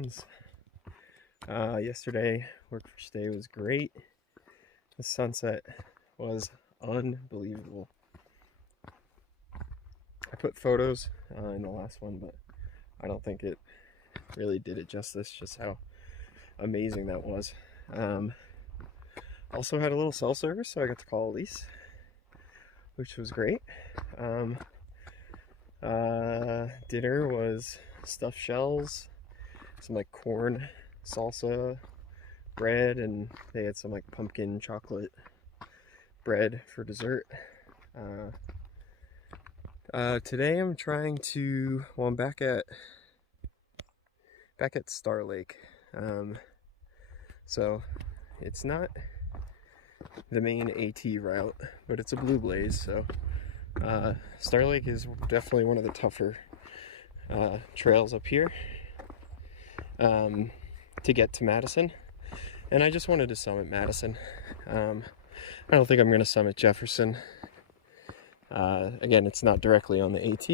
mountains. Yesterday, work first day was great. The sunset was unbelievable. I put photos in the last one, but I don't think it really did it justice, just how amazing that was. Also had a little cell service, so I got to call Elise, which was great. Dinner was stuffed shells, some like corn salsa bread, and they had some like pumpkin chocolate bread for dessert. Today I'm trying to, well, I'm back at Star Lake. So it's not the main AT route, but it's a blue blaze, so Star Lake is definitely one of the tougher trails up here to get to Madison, and I just wanted to summit Madison. I don't think I'm going to summit Jefferson. Again, it's not directly on the AT.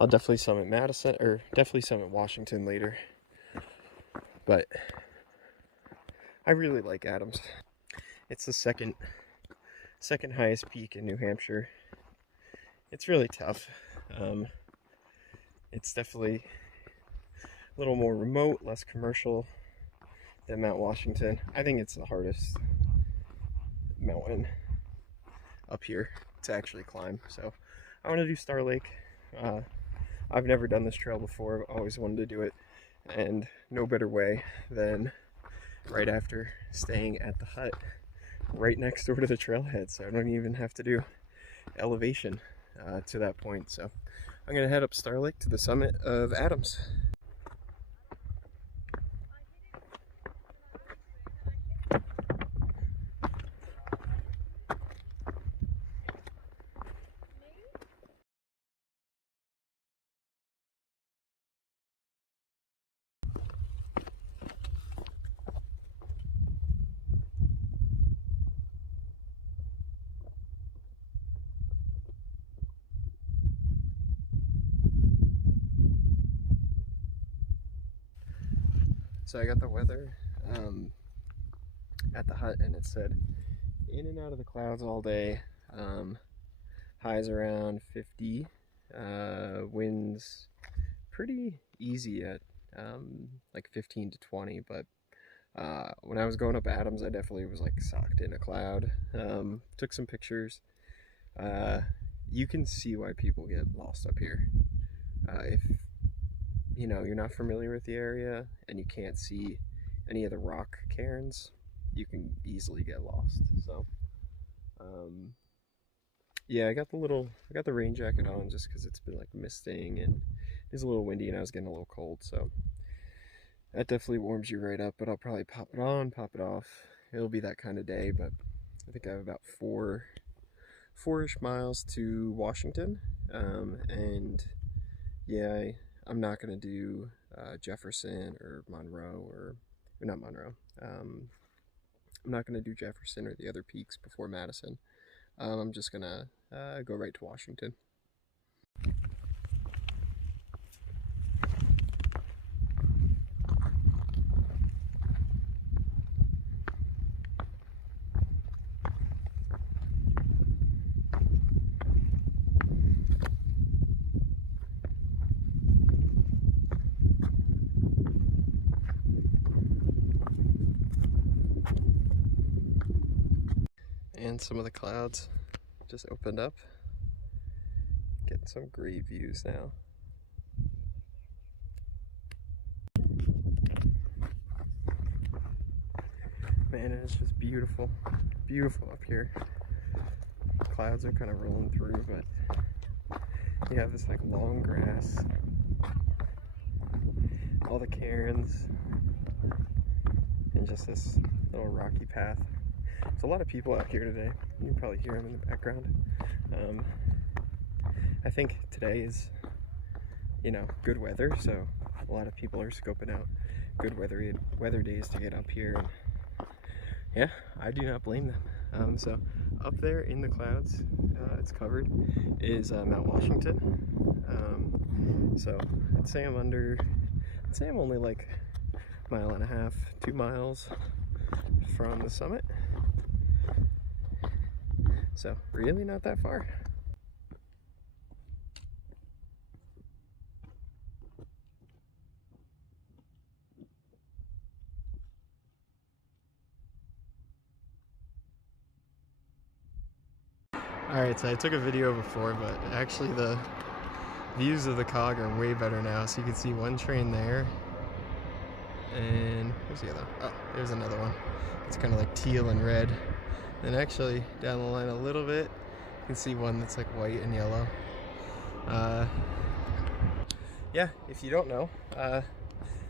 I'll definitely summit Madison, or definitely summit Washington later, but I really like Adams. It's the second highest peak in New Hampshire. It's really tough. It's definitely a little more remote, less commercial than Mount Washington. I think it's the hardest mountain up here to actually climb. So I want to do Star Lake. I've never done this trail before. I've always wanted to do it, and no better way than right after staying at the hut right next door to the trailhead, so I don't even have to do elevation to that point. So I'm gonna head up Star Lake to the summit of Adams. So I got the weather at the hut, and it said in and out of the clouds all day. Highs around 50, winds pretty easy at like 15 to 20, but when I was going up Adams, I definitely was like socked in a cloud. Took some pictures. You can see why people get lost up here. If you know, you're not familiar with the area and you can't see any of the rock cairns, you can easily get lost. So yeah, I got the rain jacket on just because it's been like misting and it's a little windy and I was getting a little cold, so that definitely warms you right up. But I'll probably pop it on, pop it off. It'll be that kind of day. But I think I have about four-ish miles to Washington, and yeah, I'm not gonna do Jefferson or Monroe, or not Monroe. I'm not gonna do Jefferson or the other peaks before Madison. I'm just gonna go right to Washington. And some of the clouds just opened up. Getting some great views now. Man, it's just beautiful. Beautiful up here. Clouds are kind of rolling through, but you have this like long grass, all the cairns, and just this little rocky path. There's a lot of people out here today. You can probably hear them in the background. I think today is, you know, good weather, so a lot of people are scoping out good weather days to get up here. And yeah, I do not blame them. So up there in the clouds, it's covered, is Mount Washington. So I'd say I'm under I'd say I'm only like a mile and a half, 2 miles from the summit. So really not that far. Alright, so I took a video before, but actually the views of the Cog are way better now. So you can see one train there. And where's the other? Oh, there's another one. It's kind of like teal and red. And actually, down the line a little bit, you can see one that's like white and yellow. Yeah, if you don't know,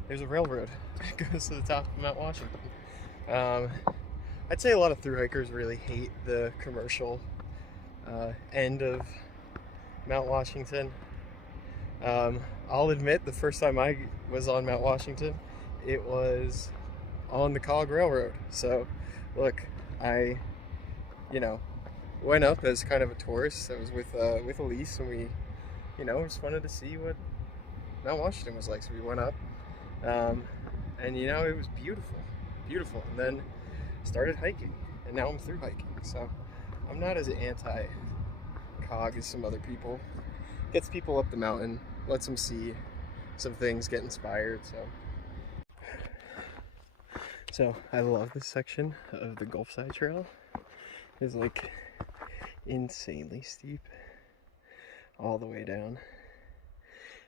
there's a railroad that goes to the top of Mount Washington. I'd say a lot of thru-hikers really hate the commercial end of Mount Washington. I'll admit, the first time I was on Mount Washington, it was on the Cog Railroad. So, look, I, went up as kind of a tourist. I was with Elise, and we, just wanted to see what Mount Washington was like. So we went up, and it was beautiful, beautiful. And then started hiking, and now I'm through hiking. So I'm not as anti-Cog as some other people. Gets people up the mountain, lets them see some things, get inspired. So I love this section of the Gulf Side Trail. It's like insanely steep all the way down,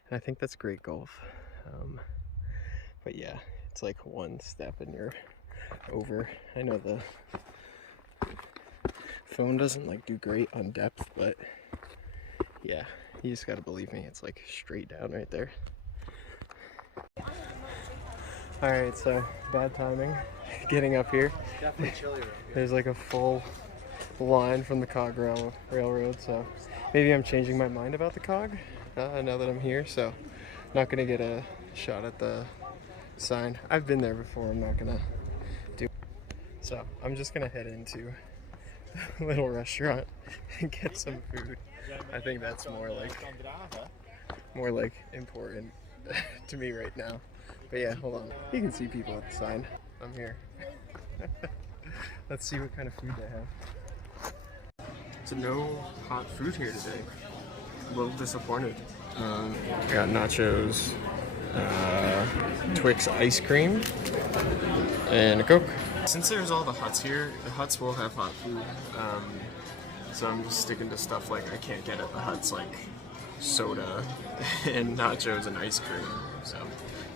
and I think that's great golf. But yeah, it's like one step and you're over. I know the phone doesn't like do great on depth, but yeah, you just gotta believe me, it's like straight down right there. Alright, so bad timing getting up here. Definitely chilly right here. There's like a full line from the Cog Railroad, so maybe I'm changing my mind about the Cog now that I'm here, so not gonna get a shot at the sign. I've been there before, I'm not gonna do it. So I'm just gonna head into a little restaurant and get some food. I think that's more like important to me right now. But yeah, hold on. You can see people at the sign. I'm here. Let's see what kind of food they have. So no hot food here today. A little disappointed. Got nachos, Twix ice cream, and a Coke. Since there's all the huts here, the huts will have hot food. So I'm just sticking to stuff like I can't get at the huts, like soda and nachos and ice cream. So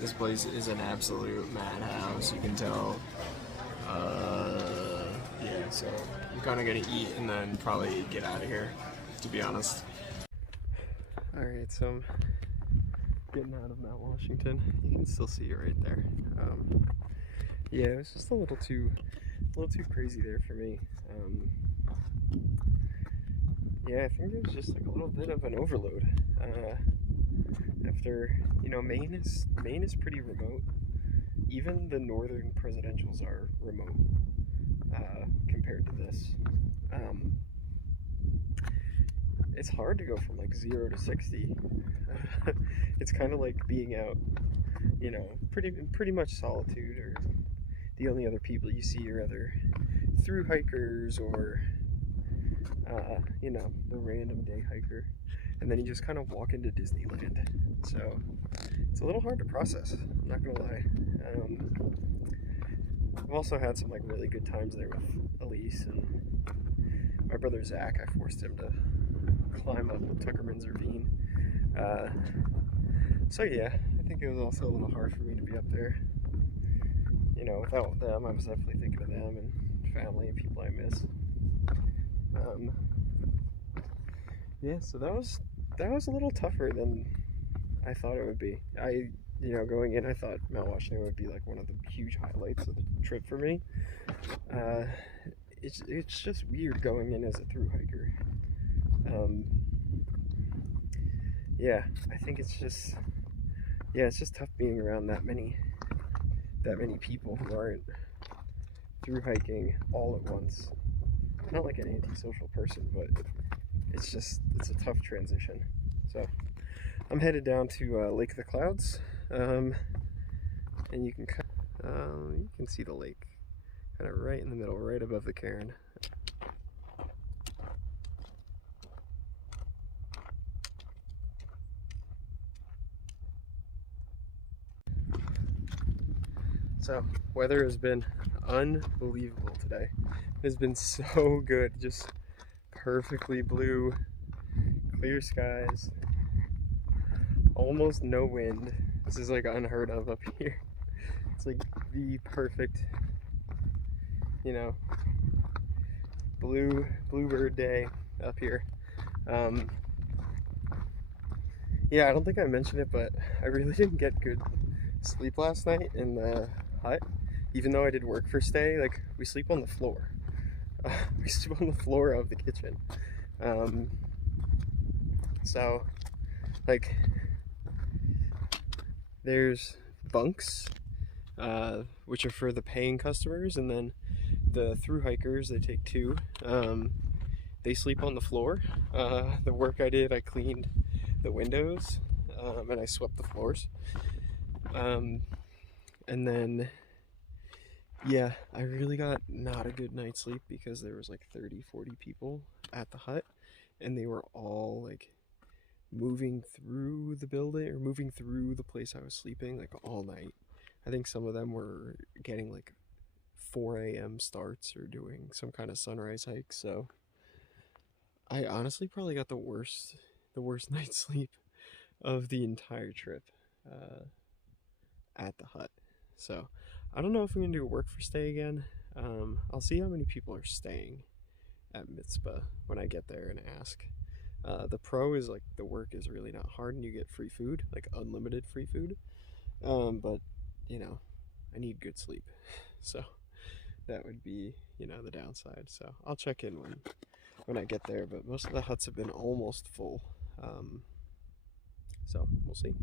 this place is an absolute madhouse, you can tell. Yeah, so I'm kind of gonna eat and then probably get out of here, to be honest. Alright, so I'm getting out of Mount Washington. You can still see it right there. Yeah, it was just a little too crazy there for me. Yeah, I think it was just like a little bit of an overload. After, Maine is pretty remote. Even the northern presidentials are remote compared to this. It's hard to go from like 0 to 60. It's kind of like being out, pretty much solitude, or the only other people you see are other thru-hikers or the random day hiker, and then you just kind of walk into Disneyland. So it's a little hard to process, I'm not gonna lie. I've also had some like really good times there with Elise and my brother Zach. I forced him to climb up Tuckerman's Ravine. So yeah, I think it was also a little hard for me to be up there. Without them, I was definitely thinking of them and family and people I miss. Yeah, so that was a little tougher than I thought it would be. Going in, I thought Mount Washington would be like one of the huge highlights of the trip for me. It's just weird going in as a thru-hiker. Yeah, I think it's just tough being around that many people who aren't thru-hiking all at once. I'm not like an antisocial person, but it's a tough transition. So I'm headed down to Lake of the Clouds. and you can see the lake kind of right in the middle, right above the cairn. So, weather has been unbelievable today. It has been so good, just perfectly blue, clear skies, almost no wind. This is like unheard of up here. It's like the perfect, you know, bluebird day up here. Yeah, I don't think I mentioned it, but I really didn't get good sleep last night in the hut. Even though I did work for stay, like we sleep on the floor. We sleep on the floor of the kitchen. So, like, there's bunks, which are for the paying customers, and then the thru-hikers, they take two. They sleep on the floor. The work I did, I cleaned the windows, and I swept the floors. And then, yeah, I really got not a good night's sleep because there was like 30-40 people at the hut, and they were all like moving through the building or moving through the place I was sleeping like all night. I think some of them were getting like 4 a.m. starts or doing some kind of sunrise hike. So I honestly probably got the worst night's sleep of the entire trip at the hut. So I don't know if I'm gonna do a work for stay again. I'll see how many people are staying at Mizpah when I get there and ask. The pro is like the work is really not hard and you get free food, like unlimited free food. But you know, I need good sleep, so that would be, you know, the downside. So I'll check in when I get there. But most of the huts have been almost full, so we'll see.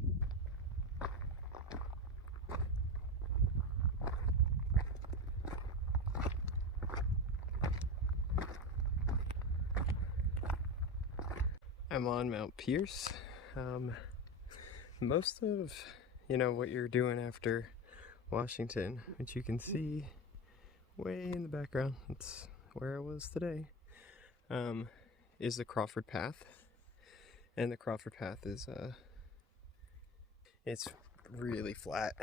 I'm on Mount Pierce. Most of, you know, what you're doing after Washington, which you can see way in the background, it's where I was today, is the Crawford Path. And the Crawford Path is, it's really flat.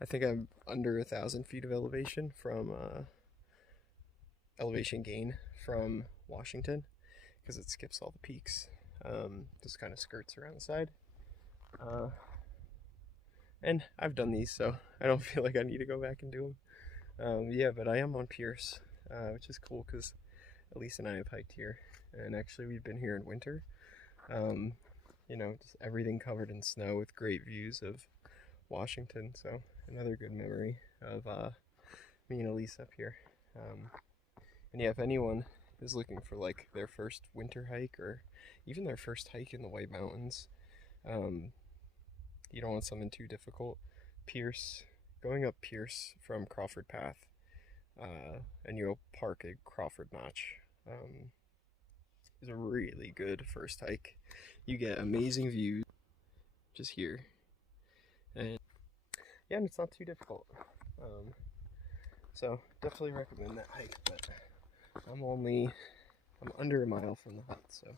I think I'm under 1,000 feet of elevation from, elevation gain from Washington, because it skips all the peaks. Just kind of skirts around the side. And I've done these, so I don't feel like I need to go back and do them. Yeah, but I am on Pierce, which is cool because Elise and I have hiked here, and actually we've been here in winter. You know, just everything covered in snow with great views of Washington. So another good memory of me and Elise up here. And yeah, if anyone is looking for like their first winter hike or even their first hike in the White Mountains, you don't want something too difficult, going up Pierce from Crawford Path, and you'll park at Crawford Notch, is a really good first hike. You get amazing views just here, and yeah, and it's not too difficult. So definitely recommend that hike, but I'm under a mile from the hut, so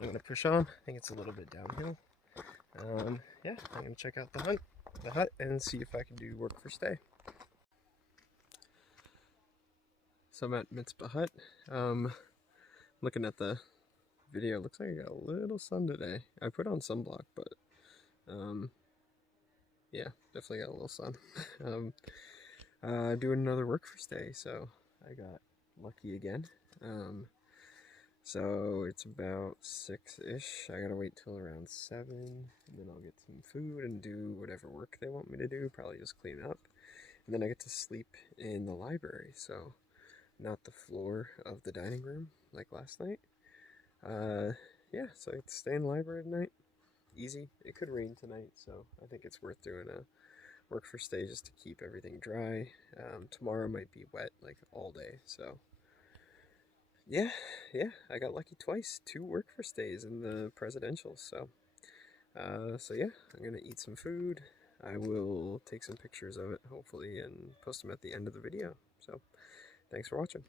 I'm gonna push on. I think it's a little bit downhill. Yeah, I'm gonna check out the hut and see if I can do work for stay. So I'm at Mizpah Hut. Looking at the video, looks like I got a little sun today. I put on sunblock, but yeah, definitely got a little sun. Doing another work for stay, so I got lucky again. So it's about 6-ish. I gotta wait till around 7, and then I'll get some food and do whatever work they want me to do, probably just clean up. And then I get to sleep in the library, so not the floor of the dining room like last night. Yeah, so I get to stay in the library tonight. Easy. It could rain tonight, so I think it's worth doing a work for stay just to keep everything dry. Tomorrow might be wet like all day, so yeah, I got lucky twice. 2 work for stays in the presidential, so yeah, I'm gonna eat some food, I will take some pictures of it, hopefully, and post them at the end of the video. So, thanks for watching.